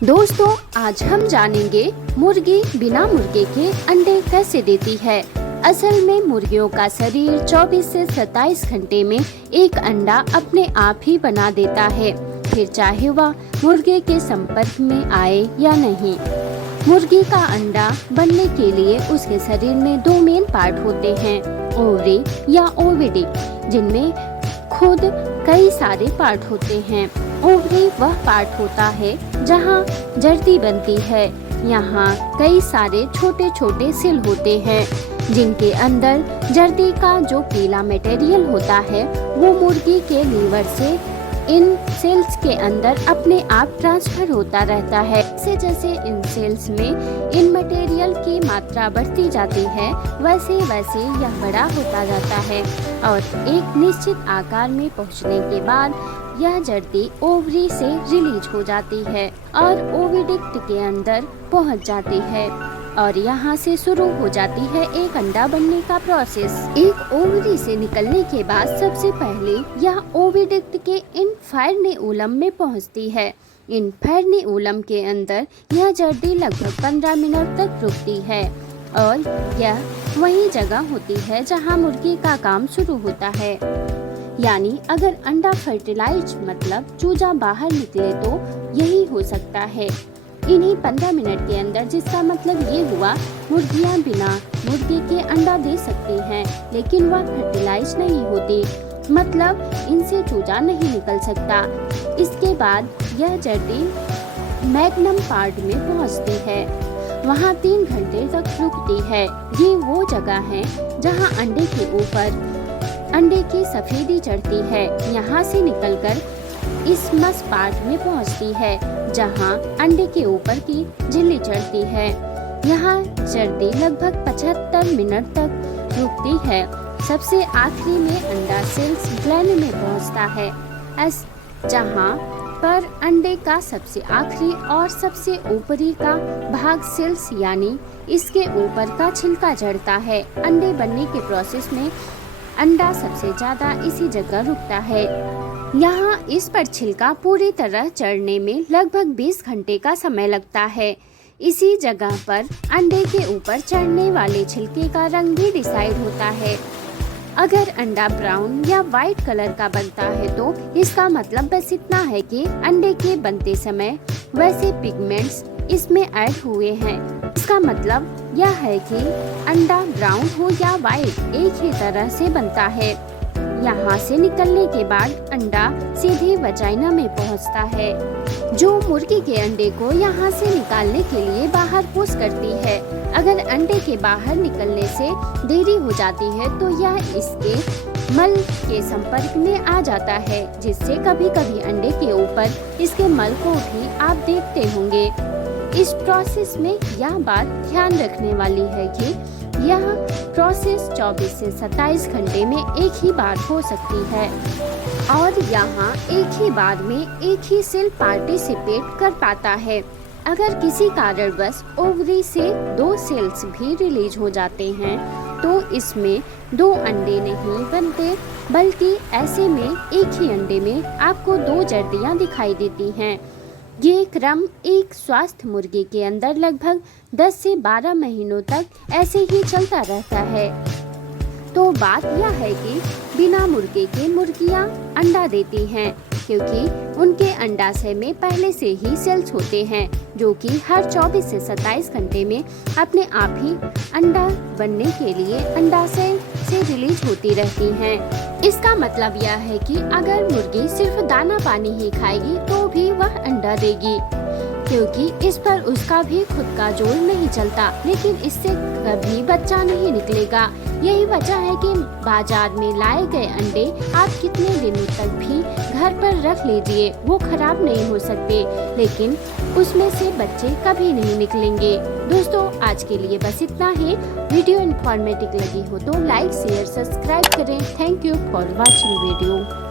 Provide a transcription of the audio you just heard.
दोस्तों, आज हम जानेंगे मुर्गी बिना मुर्गे के अंडे कैसे देती है। असल में मुर्गियों का शरीर 24 से 27 घंटे में एक अंडा अपने आप ही बना देता है, फिर चाहे वह मुर्गे के संपर्क में आए या नहीं। मुर्गी का अंडा बनने के लिए उसके शरीर में दो मेन पार्ट होते हैं, ओवरी या ओविडी, जिनमें खुद कई सारे पार्ट होते हैं। ओवरी वह पार्ट होता है जहां जर्दी बनती है। यहाँ कई सारे छोटे छोटे सेल होते हैं जिनके अंदर जर्दी का जो पीला मटेरियल होता है वो मुर्गी के लीवर से इन सेल्स के अंदर अपने आप ट्रांसफर होता रहता है। जैसे जैसे इन सेल्स में इन मटेरियल की मात्रा बढ़ती जाती है वैसे वैसे यह बड़ा होता जाता है और एक निश्चित आकार में पहुंचने के बाद यह जर्दी ओवरी से रिलीज हो जाती है और ओविडक्ट के अंदर पहुंच जाती है और यहाँ से शुरू हो जाती है एक अंडा बनने का प्रोसेस। एक ओवरी से निकलने के बाद सबसे पहले यह ओविडक्ट के इनफेर्न्यूलम में पहुँचती है। इनफेर्न्यूलम के अंदर यह जर्दी लगभग 15 मिनट तक रुकती है और यह वही जगह होती है जहाँ मुर्गी का काम शुरू होता है। यानी अगर अंडा फर्टिलाइज मतलब चूजा बाहर निकले तो यही हो सकता है इन्हीं 15 मिनट के अंदर, जिसका मतलब ये हुआ मुर्गियां बिना मुर्गे के अंडा दे सकती हैं, लेकिन वह फर्टिलाइज नहीं होती, मतलब इनसे चूजा नहीं निकल सकता। इसके बाद यह जर्दी मैग्नम पार्ट में पहुंचती है, वहां 3 घंटे तक रुकती है। ये वो जगह है जहां अंडे के ऊपर अंडे की सफेदी चढ़ती है। यहाँ से निकलकर इसमस पार्ट में पहुँचती है जहाँ अंडे के ऊपर की झिल्ली चढ़ती है। यहाँ जर्दी लगभग 75 मिनट तक रुकती है। सबसे आखिरी में अंडा सेल्स ग्लैंड में पहुँचता है, जहाँ पर अंडे का सबसे आखिरी और सबसे ऊपरी का भाग सेल्स यानी इसके ऊपर का छिलका जड़ता है। अंडे बनने के प्रोसेस में अंडा सबसे ज्यादा इसी जगह रुकता है। यहाँ इस पर छिलका पूरी तरह चढ़ने में लगभग 20 घंटे का समय लगता है। इसी जगह पर अंडे के ऊपर चढ़ने वाले छिलके का रंग भी डिसाइड होता है। अगर अंडा ब्राउन या वाइट कलर का बनता है तो इसका मतलब बस इतना है कि अंडे के बनते समय वैसे पिगमेंट्स इसमें ऐड हुए हैं। इसका मतलब यह है कि अंडा ब्राउन हो या वाइट एक ही तरह से बनता है। यहाँ से निकलने के बाद अंडा सीधे वजाइना में पहुँचता है, जो मुर्गी के अंडे को यहाँ से निकालने के लिए बाहर पुश करती है। अगर अंडे के बाहर निकलने से देरी हो जाती है तो यह इसके मल के संपर्क में आ जाता है, जिससे कभी कभी अंडे के ऊपर इसके मल को भी आप देखते होंगे। इस प्रोसेस में यह बात ध्यान रखने वाली है कि यह प्रोसेस 24 से 27 घंटे में एक ही बार हो सकती है और यहाँ एक ही बार में एक ही सेल पार्टिसिपेट कर पाता है। अगर किसी कारणवश ओवरी से 2 सेल्स भी रिलीज हो जाते हैं तो इसमें 2 अंडे नहीं बनते, बल्कि ऐसे में एक ही अंडे में आपको 2 जर्दियाँ दिखाई देती हैं। ये क्रम एक स्वस्थ मुर्गी के अंदर लगभग 10 से 12 महीनों तक ऐसे ही चलता रहता है। तो बात यह है कि बिना मुर्गे के मुर्गियां अंडा देती हैं, क्योंकि उनके अंडाशय में पहले से ही सेल्स होते हैं जो कि हर 24 से 27 घंटे में अपने आप ही अंडा बनने के लिए अंडाशय से रिलीज होती रहती हैं। इसका मतलब यह है कि अगर मुर्गी सिर्फ दाना पानी ही खाएगी तो भी वह अंडा देगी, क्योंकि इस पर उसका भी खुद का जोर नहीं चलता, लेकिन इससे कभी बच्चा नहीं निकलेगा। यही वजह है कि बाजार में लाए गए अंडे आप कितने दिनों तक भी घर पर रख लीजिए, वो खराब नहीं हो सकते, लेकिन उसमें से बच्चे कभी नहीं निकलेंगे। दोस्तों, आज के लिए बस इतना ही। वीडियो इन्फॉर्मेटिव लगी हो तो लाइक शेयर सब्सक्राइब करें। Thank you for watching video.